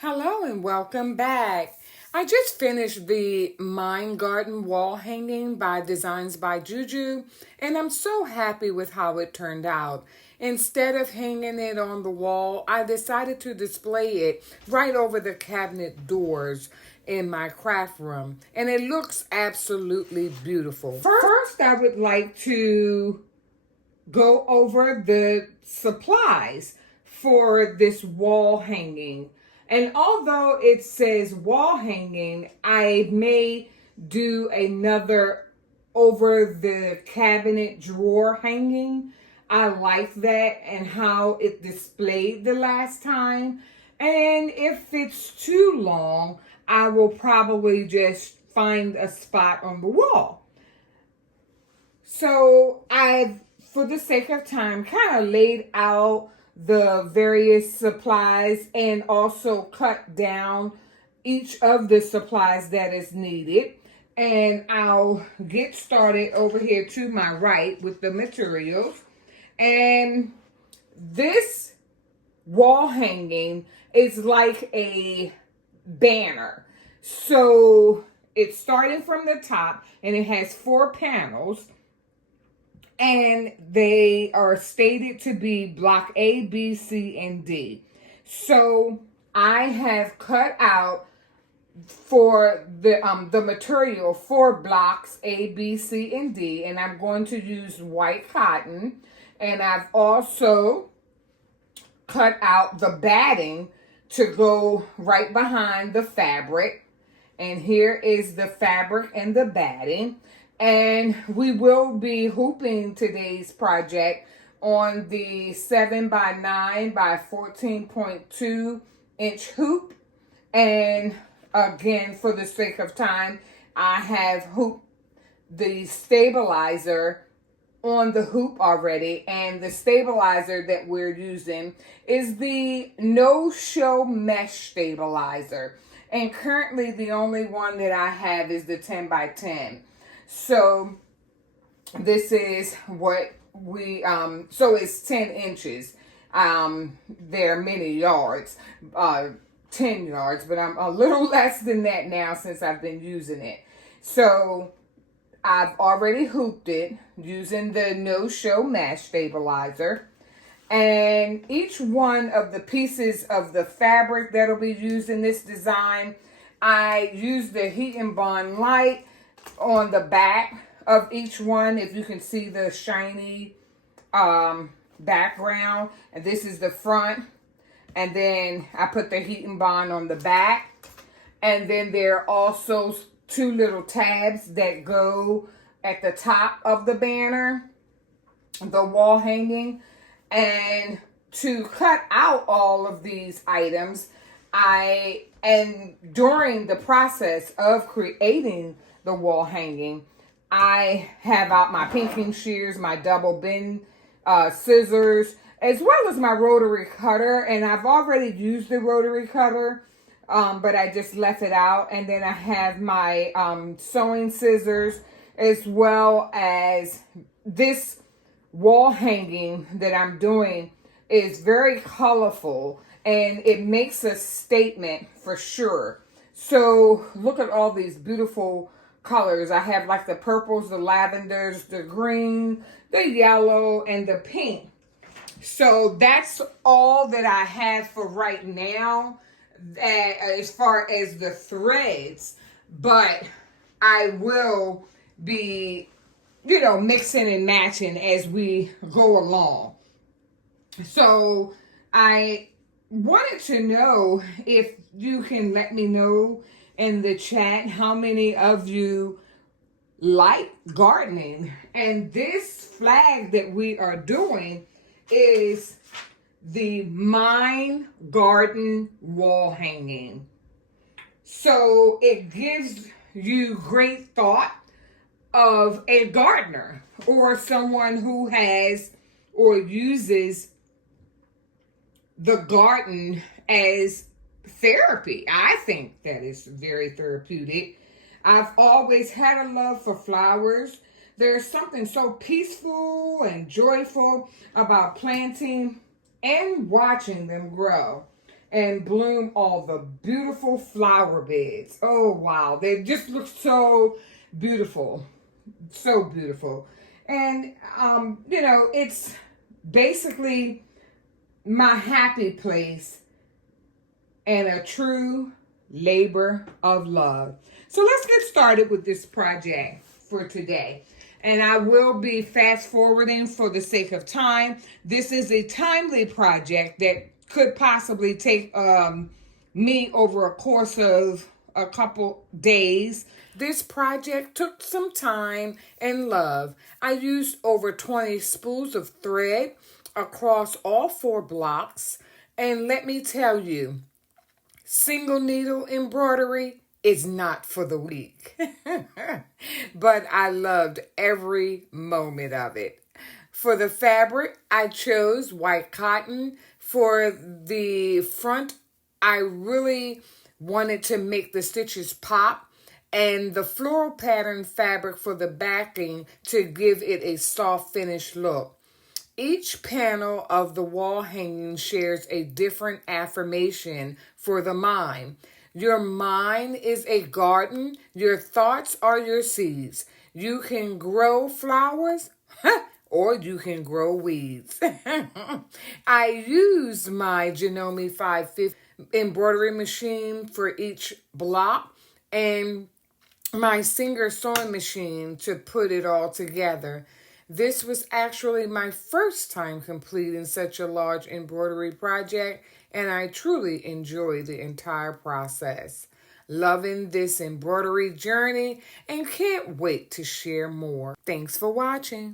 Hello and welcome back. I just finished the Mind Garden wall hanging by Designs by JuJu, and I'm so happy with how it turned out. Instead of hanging it on the wall, I decided to display it right over the cabinet doors in my craft room, and it looks absolutely beautiful. First, I would like to go over the supplies for this wall hanging. And although it says wall hanging, I may do another over the cabinet drawer hanging. I like that and how it displayed the last time. And if it's too long, I will probably just find a spot on the wall. So I've, for the sake of time, kind of laid out the various supplies and also cut down each of the supplies that is needed. And I'll get started over here to my right with the materials. And this wall hanging is like a banner. So it's starting from the top and it has 4 panels. And they are stated to be block A, B, C, and D. So I have cut out for the material for blocks A, B, C, and D. And I'm going to use white cotton. And I've also cut out the batting to go right behind the fabric. And here is the fabric and the batting. And we will be hooping today's project on the 7 by 9 by 14.2 inch hoop. And again, for the sake of time, I have hooped the stabilizer on the hoop already. And the stabilizer that we're using is the no-show mesh stabilizer. And currently the only one that I have is the 10 by 10. So this is what we, so it's 10 inches. There are many yards, 10 yards, but I'm a little less than that now since I've been using it. So I've already hooped it using the no-show mesh stabilizer. And each one of the pieces of the fabric that'll be used in this design, I use the Heat and Bond Lite on the back of each one. If you can see the shiny background, and this is the front, and then I put the Heat and Bond on the back. And then there are also 2 little tabs that go at the top of the banner, the wall hanging. And to cut out all of these items, and during the process of creating the wall hanging, I have out my pinking shears, my double bend scissors, as well as my rotary cutter. And I've already used the rotary cutter, but I just left it out. And then I have my sewing scissors, as well as this wall hanging that I'm doing is very colorful and it makes a statement for sure. So look at all these beautiful colors. I have like the purples, the lavenders, the green, the yellow, and the pink. So that's all that I have for right now as far as the threads, but I will be mixing and matching as we go along. So I wanted to know if you can let me know in the chat how many of you like gardening. And this flag that we are doing is the Mind Garden wall hanging. So it gives you great thought of a gardener or someone who has or uses the garden as therapy. I think that is very therapeutic. I've always had a love for flowers. There's something so peaceful and joyful about planting and watching them grow. and bloom all the beautiful flower beds. Oh, wow. They just look so beautiful. So beautiful. And, you know, it's basically my happy place and a true labor of love. So let's get started with this project for today. And I will be fast forwarding for the sake of time. This is a timely project that could possibly take me over a course of a couple days. This project took some time and love. I used over 20 spools of thread across all 4 blocks. And let me tell you, single needle embroidery is not for the weak. But I loved every moment of it. For the fabric, I chose white cotton. For the front, I really wanted to make the stitches pop, and the floral pattern fabric for the backing to give it a soft finish look. Each panel of the wall hanging shares a different affirmation for the mind. Your mind is a garden. Your thoughts are your seeds. You can grow flowers, or you can grow weeds. I use my Janome 550 embroidery machine for each block and my Singer sewing machine to put it all together. This was actually my first time completing such a large embroidery project, and I truly enjoyed the entire process. Loving this embroidery journey and can't wait to share more. Thanks for watching.